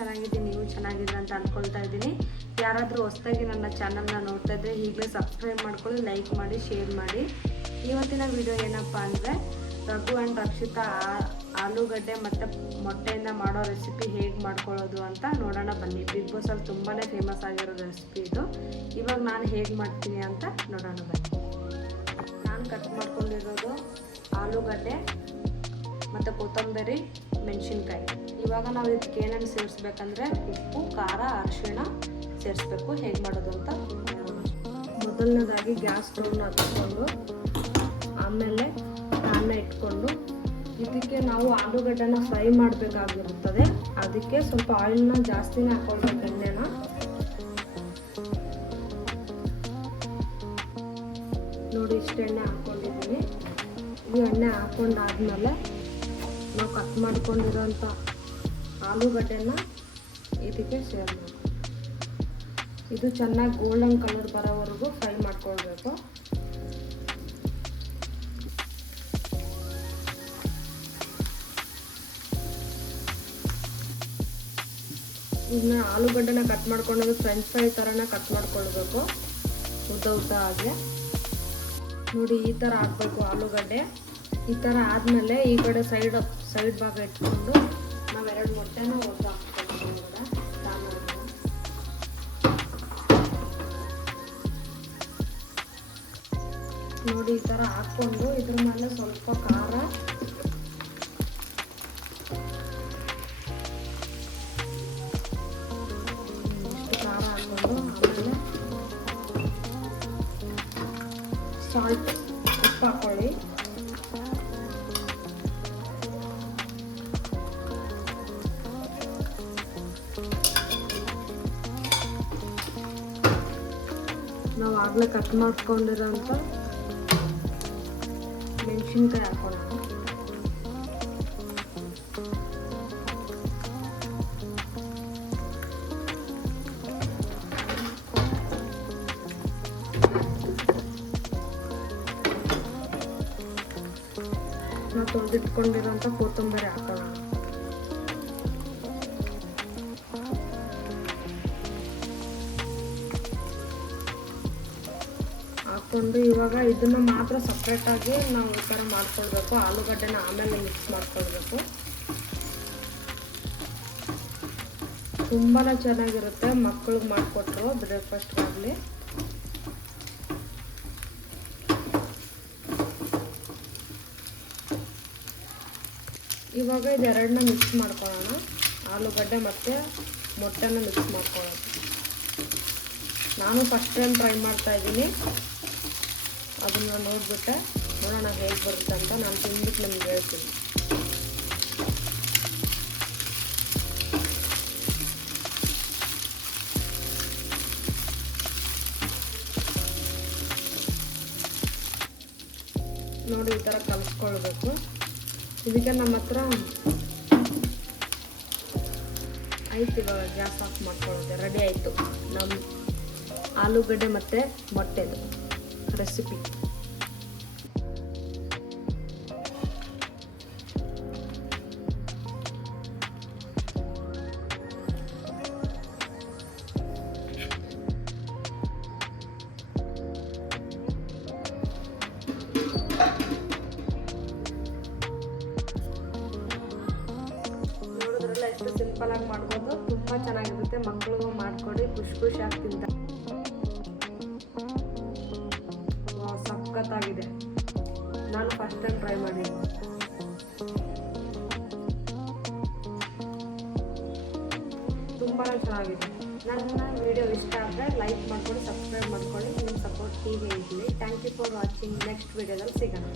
ಚೆನ್ನಾಗಿದ್ದೀನಿ, ನೀವು ಚೆನ್ನಾಗಿದ್ದೀರ ಅಂತ ಅಂದ್ಕೊಳ್ತಾ ಇದ್ದೀನಿ. ಯಾರಾದರೂ ಹೊಸದಾಗಿ ನನ್ನ ಚಾನಲ್ನ ನೋಡ್ತಾ ಇದ್ದರೆ ಈಗಲೇ ಸಬ್ಸ್ಕ್ರೈಬ್ ಮಾಡ್ಕೊಳ್ಳಿ, ಲೈಕ್ ಮಾಡಿ, ಶೇರ್ ಮಾಡಿ. ಇವತ್ತಿನ ವಿಡಿಯೋ ಏನಪ್ಪ ಅಂದರೆ ರಘು ಆ್ಯಂಡ್ ರಕ್ಷಿತಾ ಆಲೂಗಡ್ಡೆ ಮತ್ತು ಮೊಟ್ಟೆಯಿಂದ ಮಾಡೋ ರೆಸಿಪಿ ಹೇಗೆ ಮಾಡ್ಕೊಳ್ಳೋದು ಅಂತ ನೋಡೋಣ ಬನ್ನಿ. ಬಿಗ್ ಬಾಸಲ್ಲಿ ತುಂಬಾ ಫೇಮಸ್ ಆಗಿರೋ ರೆಸಿಪಿ ಇದು. ಇವಾಗ ನಾನು ಹೇಗೆ ಮಾಡ್ತೀನಿ ಅಂತ ನೋಡೋಣ ಬನ್ನಿ. ನಾನು ಕಟ್ ಮಾಡ್ಕೊಂಡಿರೋದು ಆಲೂಗಡ್ಡೆ ಮತ್ತು ಕೊತ್ತಂಬರಿ, ಮೆಣಸಿನ್ಕಾಯಿ. ಇವಾಗ ನಾವು ಇದಕ್ಕೆ ಏನೇನು ಸೇರಿಸ್ಬೇಕಂದ್ರೆ ಉಪ್ಪು, ಖಾರ, ಅರಿಶಿಣ ಸೇರಿಸ್ಬೇಕು. ಹೇಗೆ ಮಾಡೋದು ಅಂತ ನೋಡೋಣ. ಮೊದಲನೇದಾಗಿ ಗ್ಯಾಸ್ ಸ್ಟವ್ನ ಹಚ್ಕೊಂಡು ಆಮೇಲೆ ಪ್ಯಾನ್ನ ಇಟ್ಕೊಂಡು ಇದಕ್ಕೆ ನಾವು ಆಲೂಗಡ್ಡೆನ ಫ್ರೈ ಮಾಡಬೇಕಾಗಿರುತ್ತದೆ. ಅದಕ್ಕೆ ಸ್ವಲ್ಪ ಆಯಿಲ್ನ ಜಾಸ್ತಿನೇ ಹಾಕ್ಕೊಳ್ಬೇಕು, ಎಣ್ಣೆನ. ನೋಡಿ, ಇಷ್ಟು ಎಣ್ಣೆ ಹಾಕ್ಕೊಂಡಿದ್ದೀನಿ. ಈ ಎಣ್ಣೆ ಹಾಕ್ಕೊಂಡಾದ್ಮೇಲೆ ನಾವು ಕಟ್ ಮಾಡ್ಕೊಂಡಿರೋಂಥ ಆಲೂಗಡ್ಡೆನ ಇದಕ್ಕೆ ಸೇರಿಸಬೇಕು. ಇದು ಚೆನ್ನಾಗಿ ಗೋಲ್ಡನ್ ಕಲರ್ ಬರೋವರೆಗೂ ಫ್ರೈ ಮಾಡ್ಕೊಳ್ಬೇಕು. ಇದನ್ನ ಆಲೂಗಡ್ಡೆನ ಕಟ್ ಮಾಡ್ಕೊಂಡೋದು ಫ್ರೆಂಚ್ ಫ್ರೈ ಥರನ ಕಟ್ ಮಾಡ್ಕೊಳ್ಬೇಕು, ಉದ್ದ ಉದ್ದ ಹಾಗೆ. ನೋಡಿ, ಈ ಥರ ಹಾಕಬೇಕು ಆಲೂಗಡ್ಡೆ. ಈ ಥರ ಆದಮೇಲೆ ಈ ಕಡೆ ಸೈಡ್ ಭಾಗ ಇಟ್ಕೊಂಡು ನಾವು 2 ಮೊಟ್ಟೆನ ಒದ್ದು ಹಾಕ್ಕೊಳ್ತೀವಿ. ನೋಡಿ, ಈ ಥರ ಹಾಕ್ಕೊಂಡು ಇದ್ರ ಮೇಲೆ ಸ್ವಲ್ಪ ಖಾರ, ಆಮೇಲೆ ಸಾಲ್ಟ್, ಉಪ್ಪು ಹಾಕೊಳ್ಳಿ. ನಾವು ಆಗಲೇ ಕಟ್ ಮಾಡ್ಕೊಂಡಿರೋಂಥ ಮೆಣಸಿನ್ಕಾಯಿ ಹಾಕೋಣ. ನಾವು ತೊಳೆದಿಟ್ಕೊಂಡಿರೋಂಥ ಕೊತ್ತಂಬರಿ ಹಾಕೋಣ. ಹಾಕ್ಕೊಂಡು ಇವಾಗ ಇದನ್ನು ಮಾತ್ರ ಸಪ್ರೇಟಾಗಿ ನಾವು ಈ ಥರ ಮಾಡ್ಕೊಳ್ಬೇಕು. ಆಲೂಗಡ್ಡೆನ ಆಮೇಲೆ ಮಿಕ್ಸ್ ಮಾಡ್ಕೊಳ್ಬೇಕು. ತುಂಬಾ ಚೆನ್ನಾಗಿರುತ್ತೆ, ಮಕ್ಕಳಿಗೆ ಮಾಡಿಕೊಟ್ರು ಬ್ರೇಕ್ಫಾಸ್ಟ್ಗಾಗಲಿ. ಇವಾಗ ಇದೆರಡನ್ನ ಮಿಕ್ಸ್ ಮಾಡ್ಕೊಳ್ಳೋಣ. ಆಲೂಗಡ್ಡೆ ಮತ್ತು ಮೊಟ್ಟೆನ ಮಿಕ್ಸ್ ಮಾಡ್ಕೊಳ್ಳೋಣ. ನಾನು ಫಸ್ಟ್ ಟೈಮ್ ಟ್ರೈ ಮಾಡ್ತಾಯಿದ್ದೀನಿ. ಅದನ್ನು ನೋಡಿಬಿಟ್ಟೆ ನೋಡೋಣ ಹೇಗೆ ಬರುತ್ತೆ ಅಂತ. ನಾನು ತಿಂದ್ಬಿಟ್ಟು ನಿಮ್ಗೆ ಹೇಳ್ತೀನಿ. ನೋಡಿ, ಈ ಥರ ಕಲಿಸ್ಕೊಳ್ಬೇಕು. ಇದಕ್ಕೆ ನಮ್ಮ ಹತ್ರ ಆಯ್ತು. ಇವಾಗ ಗ್ಯಾಸ್ ಆಫ್ ಮಾಡ್ಕೊಳ್ಳೋದು ರೆಡಿ ಆಯಿತು ನಮ್ಮ ಆಲೂಗಡ್ಡೆ ಮತ್ತು ಮೊಟ್ಟೆದು ರೆಸಿಪಿ. ನೋಡಿದ್ರಲ್ಲ, ಎಷ್ಟು ಸಿಂಪಲಾಗಿ ಮಾಡ್ಬೋದು. ತುಂಬ ಚೆನ್ನಾಗಿರುತ್ತೆ. ಮಕ್ಕಳಿಗೂ ಮಾಡಿಕೊಡಿ, ಖುಷಿಯಾಗಿ ತಿಂತಾರೆ. ಸಖತ್ತಾಗಿದೆ. ನಾನು ಫಸ್ಟ್ ಟೈಮ್ ಟ್ರೈ ಮಾಡಿದ್ದೀನಿ. ತುಂಬಾ ಚೆನ್ನಾಗಿದೆ. ನನ್ನ ವಿಡಿಯೋ ಇಷ್ಟ ಆದರೆ ಲೈಕ್ ಮಾಡ್ಕೊಳ್ಳಿ, ಸಬ್ಸ್ಕ್ರೈಬ್ ಮಾಡ್ಕೊಳ್ಳಿ. ನಿಮ್ಮ ಸಪೋರ್ಟ್ ಹೀಗೆ ಇರಲಿ. Thank you for watching. Next ವಿಡಿಯೋದಲ್ಲಿ ಸಿಗೋಣ.